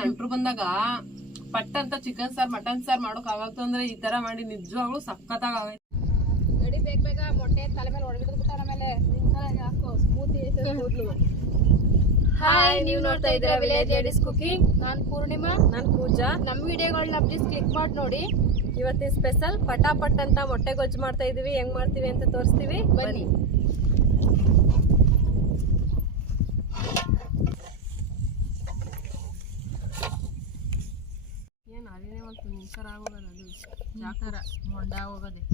ನೆಂಟ್ರು ಬಂದಾಗ ಪಟ್ ಅಂತ ಚಿಕನ್ ಸಾರ್ ಮಟನ್ ಸಾರ್ ಮಾಡೋಕ್ ಆಗತ್ತು ಅಂದ್ರೆ ಈ ತರ ಮಾಡಿ ನಿಜವಾಗ್ಲೂ ಸಖತ್ತಾಗ ಆಗೈತೆ. ಗಡಿ ಬೇಗ ಮೊಟ್ಟೆ ತಲೆ ಮೇಲೆ ಹೊರಗಿಡ್ಬಿಟ್ಟಾರ. ಆಮೇಲೆ ಯಾಕೋ ಸ್ಮೂತಿ ಐತೆ ಕೂದಲು. ಹಾಯ್, ನೀವು ನೋಡ್ತಾ ಇದ್ದೀರಾ ವಿಲೇಜ್ ಲೇಡೀಸ್ ಕುಕಿಂಗ್. ನಾನು ಪೂರ್ಣಿಮಾ. ನಾನು ಪೂಜಾ. ನಮ್ಮ ವಿಡಿಯೋಗಳನ್ನ ಪ್ಲೀಸ್ ಕ್ಲಿಕ್ ಮಾಡಿ ನೋಡಿ. ಇವತ್ತಿನ ಸ್ಪೆಷಲ್ ಪಟಾಪಟ್ ಅಂತ ಮೊಟ್ಟೆ ಗೊಜ್ಜು ಮಾಡ್ತಾ ಇದೀವಿ. ಹೆಂಗ್ ಮಾಡ್ತೀವಿ ಅಂತ ತೋರಿಸ್ತೀವಿ, ಬನ್ನಿ. ಏನು ಅದೇನೇ ಒಂದು ನಿಂತರ ಆಗೋಗಲ್ಲ, ಅದು ಜಾತರ ಮೊಂಡ ಹೋಗೋದೆ.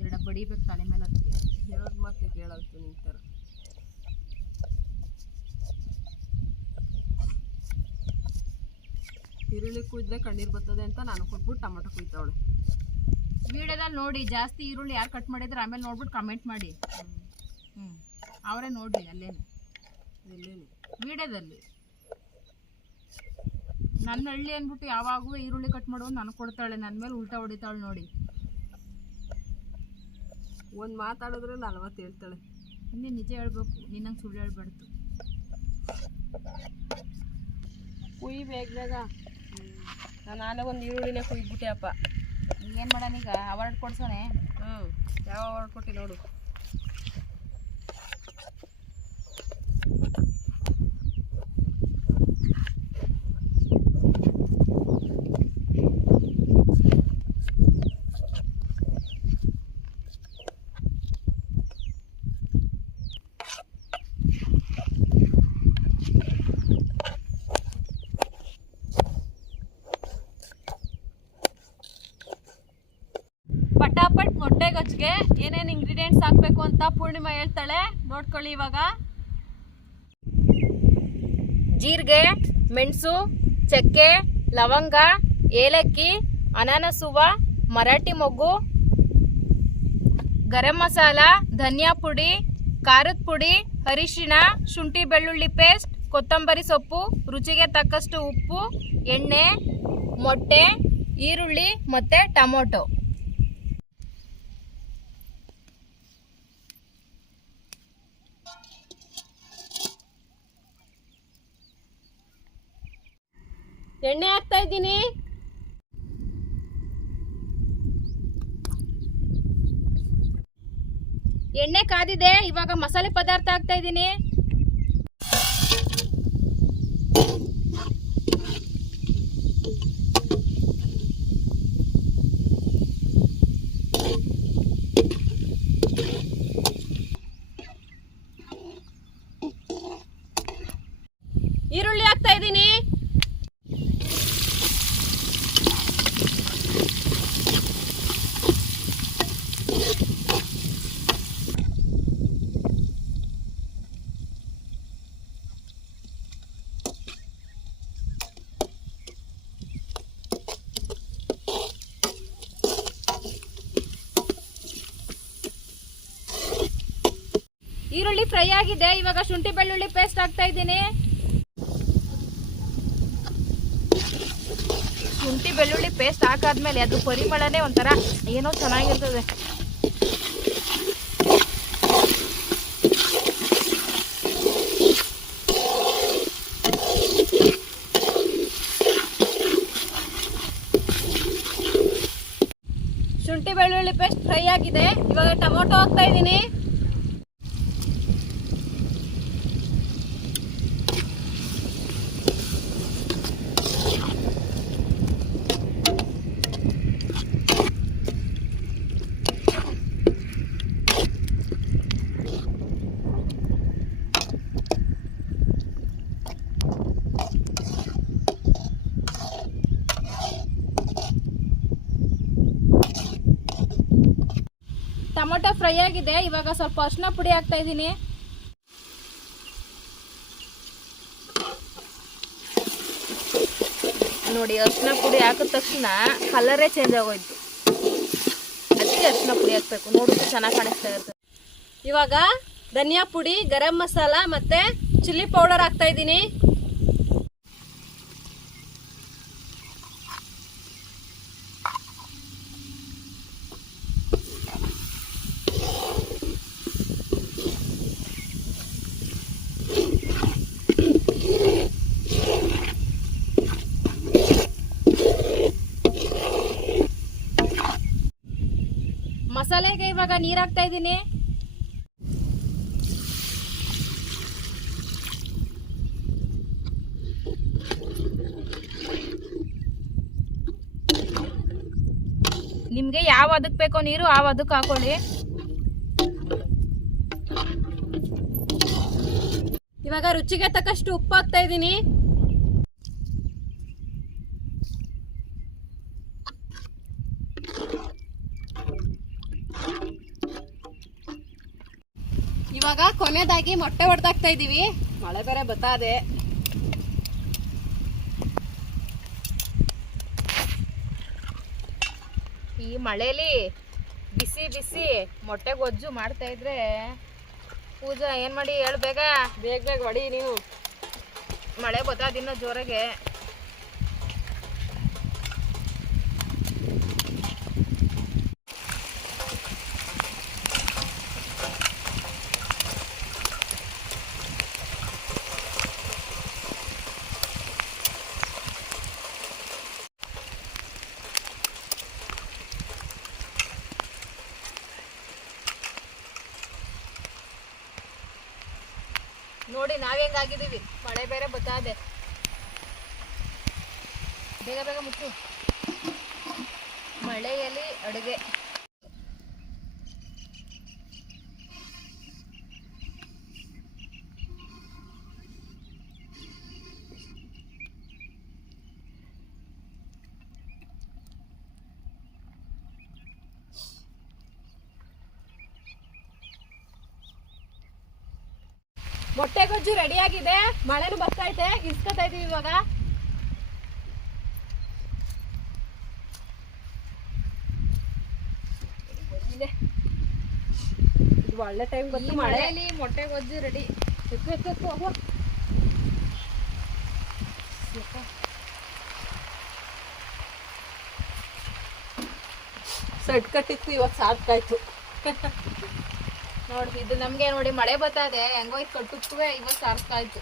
ಎರಡ ಬಡಿಬೇಕು ತಲೆ ಮೇಲೆ. ಅದಕ್ಕೆ ಹೇಳೋದು ಮತ್ತೆ ಕೇಳಲ್ತು ನಿಂತರ. ಈರುಳ್ಳಿ ಕುಯ್ದ್ರೆ ಕಣ್ಣೀರು ಬರ್ತದೆ ಅಂತ ನಾನು ಕೊಟ್ಬಿಟ್ಟು ಟೊಮೊಟೊ ಕುಯ್ತಾವಳೆ. ವಿಡಿಯೋದಲ್ಲಿ ನೋಡಿ ಜಾಸ್ತಿ ಈರುಳ್ಳಿ ಯಾರು ಕಟ್ ಮಾಡಿದ್ರೆ ಆಮೇಲೆ ನೋಡ್ಬಿಟ್ಟು ಕಮೆಂಟ್ ಮಾಡಿ. ಅವರೇ ನೋಡ್ರಿ ಅಲ್ಲೇನು ವಿಡಿಯೋದಲ್ಲಿ. ನನ್ನ ಹಳ್ಳಿ ಅಂದ್ಬಿಟ್ಟು ಯಾವಾಗೂ ಈರುಳ್ಳಿ ಕಟ್ ಮಾಡೋದು ನನಗೆ ಕೊಡ್ತಾಳೆ, ನನ್ನ ಮೇಲೆ ಉಲ್ಟಾ ಹೊಡಿತಾಳೆ ನೋಡಿ. ಒಂದು ಮಾತಾಡಿದ್ರೆ 40 ಹೇಳ್ತಾಳೆ. ಇನ್ನೇ ನಿಜ ಹೇಳ್ಬೇಕು, ನಿನ್ನಂಗೆ ಸುಳ್ಳು ಹೇಳ್ಬಾರ್ದು. ಕುಯ್ ಬೇಗ. ನಾನು ಒಂದು ಈರುಳ್ಳಿನೇ ಕುಯ್ಬಿಟ್ಟೆ ಅಪ್ಪ. ಏನು ಮಾಡೋಣ ಈಗ? ಅವಾರ್ಡ್ ಕೊಡ್ಸೋಣ. ಯಾವ ಅವಾರ್ಡ್ ಕೊಟ್ಟಿ ನೋಡು. ಪಟಾಪಟ್ ಮೊಟ್ಟೆ ಗೊಜ್ಜಿಗೆ ಏನೇನು ಇಂಗ್ರೀಡಿಯೆಂಟ್ಸ್ ಹಾಕಬೇಕು ಅಂತ ಪೂರ್ಣಿಮಾ ಹೇಳ್ತಾಳೆ, ನೋಡ್ಕೊಳ್ಳಿ ಇವಾಗ. ಜೀರಿಗೆ, ಮೆಣಸು, ಚಕ್ಕೆ, ಲವಂಗ, ಏಲಕ್ಕಿ, ಅನಾನಸ್ ಹೂವು, ಮರಾಠಿ ಮೊಗ್ಗು, ಗರಂ ಮಸಾಲ, ಧನಿಯಾ ಪುಡಿ, ಖಾರದ ಪುಡಿ, ಅರಿಶಿಣ, ಶುಂಠಿ ಬೆಳ್ಳುಳ್ಳಿ ಪೇಸ್ಟ್, ಕೊತ್ತಂಬರಿ ಸೊಪ್ಪು, ರುಚಿಗೆ ತಕ್ಕಷ್ಟು ಉಪ್ಪು, ಎಣ್ಣೆ, ಮೊಟ್ಟೆ, ಈರುಳ್ಳಿ ಮತ್ತು ಟೊಮೊಟೊ. ಎಣ್ಣೆ ಹಾಕ್ತಾ ಇದ್ದೀನಿ. ಎಣ್ಣೆ ಕಾದಿದೆ, ಇವಾಗ ಮಸಾಲೆ ಪದಾರ್ಥ ಹಾಕ್ತಾ ಇದ್ದೀನಿ. ಈರುಳ್ಳಿ ಹಾಕ್ತಾ ಇದ್ದೀನಿ. ಈರುಳ್ಳಿ ಫ್ರೈ ಆಗಿದೆ, ಇವಾಗ ಶುಂಠಿ ಬೆಳ್ಳುಳ್ಳಿ ಪೇಸ್ಟ್ ಹಾಕ್ತಾ ಇದ್ದೀನಿ. ಶುಂಠಿ ಬೆಳ್ಳುಳ್ಳಿ ಪೇಸ್ಟ್ ಹಾಕಾದ್ಮೇಲೆ ಅದು ಪರಿಮಳನೇ ಒಂಥರ ಏನೋ ಚೆನ್ನಾಗಿರ್ತದೆ. ಶುಂಠಿ ಬೆಳ್ಳುಳ್ಳಿ ಪೇಸ್ಟ್ ಫ್ರೈ ಆಗಿದೆ, ಇವಾಗ ಟೊಮೊಟೊ ಹಾಕ್ತಾ ಇದ್ದೀನಿ. ಟೊಮೊಟೊ ಫ್ರೈ ಆಗಿದೆ, ಇವಾಗ ಸ್ವಲ್ಪ ಅರಿಶಿನ ಪುಡಿ ಹಾಕ್ತಾ ಇದ್ದೀನಿ. ನೋಡಿ, ಅರಿಶಿನ ಪುಡಿ ಹಾಕಿದ ತಕ್ಷಣ ಕಲರೇ ಚೇಂಜ್ ಆಗೋಯ್ತು. ಅದಕ್ಕೆ ಅರಿಶಿನ ಪುಡಿ ಹಾಕ್ಬೇಕು, ನೋಡಿದ್ರೆ ಚೆನ್ನಾಗಿ ಕಾಣಿಸ್ತಾ ಇರ್ತದೆ. ಇವಾಗ ಧನಿಯಾ ಪುಡಿ, ಗರಂ ಮಸಾಲ ಮತ್ತೆ ಚಿಲ್ಲಿ ಪೌಡರ್ ಹಾಕ್ತಾ ಇದ್ದೀನಿ. ಮಸಾಲೆಗೆ ಇವಾಗ ನೀರ್ ಹಾಕ್ತಾ ಇದ್ದೀನಿ. ನಿಮ್ಗೆ ಯಾವ ಅದಕ್ಕೆ ಬೇಕೋ ನೀರು ಆ ಅದಕ್ಕೆ ಹಾಕೊಳ್ಳಿ. ಇವಾಗ ರುಚಿಗೆ ತಕ್ಕಷ್ಟು ಉಪ್ಪು ಹಾಕ್ತಾ ಇದ್ದೀನಿ. ಇವಾಗ ಕೊನೆಯದಾಗಿ ಮೊಟ್ಟೆ ಹೊಡೆದಾಕ್ತಾ ಇದೀವಿ. ಮಳೆ ಬೇರೆ ಬರ್ತಾ ಇದೆ. ಈ ಮಳೆಲಿ ಬಿಸಿ ಬಿಸಿ ಮೊಟ್ಟೆ ಗೊಜ್ಜು ಮಾಡ್ತಾ ಇದ್ರೆ ಪೂಜಾ ಏನ್ ಮಾಡಿ ಹೇಳು ಬೇಗ ಬೇಗ ಬೇಗ ಹೊಡಿ ನೀವು. ಮಳೆ ಬರ್ತಾ ದಿನ ಜೋರಾಗೆ. ನೋಡಿ ನಾವ್ ಹೆಂಗಾಗಿದ್ದೀವಿ. ಮಳೆ ಬೇರೆ ಬರ್ತಾ ಇದೆ. ಬೇಗ ಬೇಗ ಮುಚ್ಚು. ಮಳೆಯಲ್ಲಿ ಅಡುಗೆ. ಮೊಟ್ಟೆ ಗೊಜ್ಜು ರೆಡಿ ಆಗಿದೆ. ಮಳೆನೂ ಬರ್ತಾ ಐತೆ. ಇಸ್ಕೊತಾ ಇದೀವಿ ಇವಾಗ. ಇದು ಒಳ್ಳೆ ಟೈಮ್ ಬಂತು. ಮಳೆಯಲ್ಲಿ ಮೊಟ್ಟೆ ಗೊಜ್ಜು ರೆಡಿ. ಸೆಟ್ ಕಟ್ಟಿತ್ತು, ಇವತ್ತು ಸಾಕಾಯ್ತು. ನೋಡಿ ಇದು ನಮ್ಗೆ ನೋಡಿ ಮಳೆ ಬರ್ತಾ ಇದೆ. ಹೆಂಗೋ ಇದು ಕಟ್ಟುತ್ತುವೆ ಇವತ್ತು ಸಾರ್ಕಾಯ್ತು.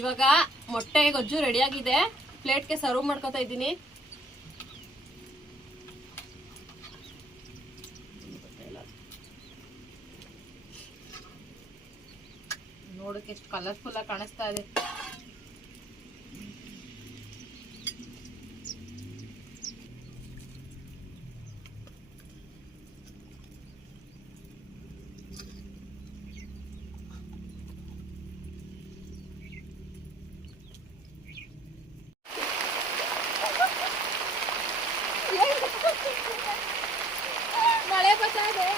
ಇವಾಗ ಮೊಟ್ಟೆ ಗೊಜ್ಜು ರೆಡಿ ಆಗಿದೆ. ಪ್ಲೇಟ್ಗೆ ಸರ್ವ್ ಮಾಡ್ಕೊತಾ ಇದ್ದೀನಿ. ನೋಡಕ್ಕೆ ಎಷ್ಟು ಕಲರ್ಫುಲ್ ಆಗಿ ಕಾಣಿಸ್ತಾ ಇದೆ. ಮಳೆ ಬರ್ತಾ ಇದೆ.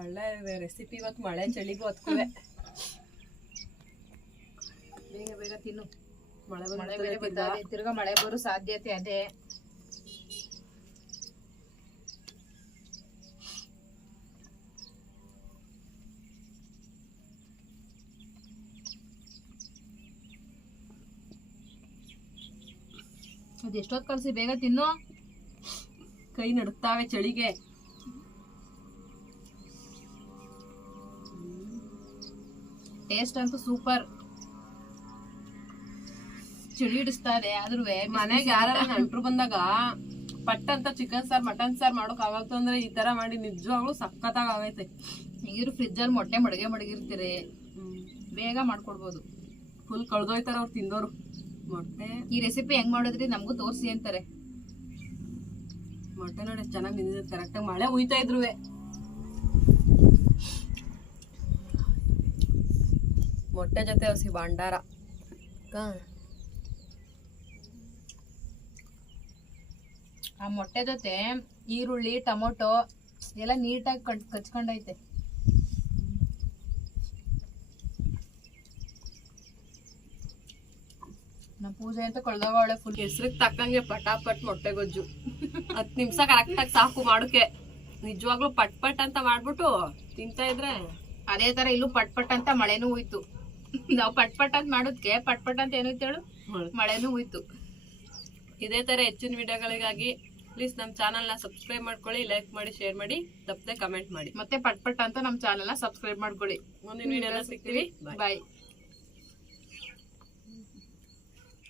ಒಳ್ಳೆ ರೆಸಿಪಿ. ಇವತ್ತು ಮಳೆ ಚಳಿಗೂ ಹೊತ್ಕುವೆ. ಬೇಗ ಬೇಗ ತಿನ್ನು. ಮಳೆ ಬೇರೆ ಬರ್ತಾ ಇದೆ. ತಿರ್ಗಾ ಮಳೆ ಬರೋ ಸಾಧ್ಯತೆ ಅದೇ. ಅದು ಎಷ್ಟೊತ್ತು ಕಳ್ಸಿ ಬೇಗ ತಿನ್ನು. ಕೈ ನಡುತ್ತಾವೆ ಚಳಿಗೆ. ಟೇಸ್ಟ್ ಅಂತೂ ಸೂಪರ್. ಚಳಿ ಹಿಡಿಸ್ತಾ ಇದೆ. ಆದ್ರೂ ಮನೆಗೆ ಯಾರ ನೆಂಟ್ರು ಬಂದಾಗ ಪಟ್ ಅಂತ ಚಿಕನ್ ಸಾರ್ ಮಟನ್ ಸಾರ್ ಮಾಡೋಕ್ ಆಗತ್ತು ಅಂದ್ರೆ ಈ ತರ ಮಾಡಿ ನಿಜವಾಗ್ಲೂ ಸಖತ್ತಾಗ ಆಗೈತೆ. ಹಿಂಗಿರು ಫ್ರಿಜ್ ಅಲ್ಲಿ ಮೊಟ್ಟೆ ಮಡಗಿರ್ತೀರಿ, ಬೇಗ ಮಾಡ್ಕೊಡ್ಬೋದು. ಫುಲ್ ಕಳ್ದೋಯ್ತಾರ ಅವ್ರು ತಿಂದೋರು. ಮೊಟ್ಟೆ ಈ ರೆಸಿಪಿ ಹೆಂಗ್ ಮಾಡಿದ್ರಿ ನಮಗೂ ತೋರಿಸಿ ಅಂತಾರೆ. ಮೊಟ್ಟೆ ನೋಡಿ ಚೆನ್ನಾಗಿ ನಿಂತಿದೆ ಕರೆಕ್ಟಾಗಿ. ಮಳೆ ಹುಯ್ತಾ ಇದ್ರುವೆ. ಮೊಟ್ಟೆ ಜೊತೆ ಹಸಿ ಭಂಡಾರ. ಆ ಮೊಟ್ಟೆ ಜೊತೆ ಈರುಳ್ಳಿ ಟೊಮೊಟೊ ಎಲ್ಲ ನೀಟಾಗಿ ಕಚ್ಕೊಂಡೈತೆ. ನಮ್ಮ ಪೂಜೆ ಅಂತ ಕಳ್ದವಳೆ ಫುಲ್. ಹೆಸ್ರಿಗೆ ತಕ್ಕಂಗೆ ಪಟಾಪಟ್ ಮೊಟ್ಟೆ ಗೊಜ್ಜು. 10 ನಿಮಿಷ ಕರೆಕ್ಟಾಗಿ ಸಾಕು ಮಾಡೋಕೆ. ನಿಜವಾಗ್ಲೂ ಪಟ್ ಪಟ್ ಅಂತ ಮಾಡ್ಬಿಟ್ಟು ತಿಂತಾ ಇದ್ರೆ ಅದೇ ತರ ಇಲ್ಲೂ ಪಟ್ ಪಟ್ ಅಂತ ಮಳೆನೂ ಹೋಯ್ತು. ನಾವು ಪಟ್ ಪಟ್ ಅಂತ ಮಾಡೋದ್ಕೆ ಪಟ್ ಪಟ್ ಅಂತ ಏನೋಯ್ತು ಹೇಳು, ಮಳೆನೂ ಹೋಯ್ತು. ಇದೇ ತರ ಹೆಚ್ಚಿನ ವಿಡಿಯೋಗಳಿಗಾಗಿ ಪ್ಲೀಸ್ ನಮ್ಮ ಚಾನಲ್ನ ಸಬ್ಸ್ಕ್ರೈಬ್ ಮಾಡ್ಕೊಳ್ಳಿ, ಲೈಕ್ ಮಾಡಿ, ಶೇರ್ ಮಾಡಿ, ತಪ್ಪದೆ ಕಮೆಂಟ್ ಮಾಡಿ. ಮತ್ತೆ ಪಟ್ ಪಟ್ ಅಂತ ನಮ್ಮ ಚಾನಲ್ನ ಸಬ್ಸ್ಕ್ರೈಬ್ ಮಾಡ್ಕೊಳ್ಳಿ. ಮುಂದಿನ ವಿಡಿಯೋನ ಸಿಗ್ತೀವಿ. ಬಾಯ್.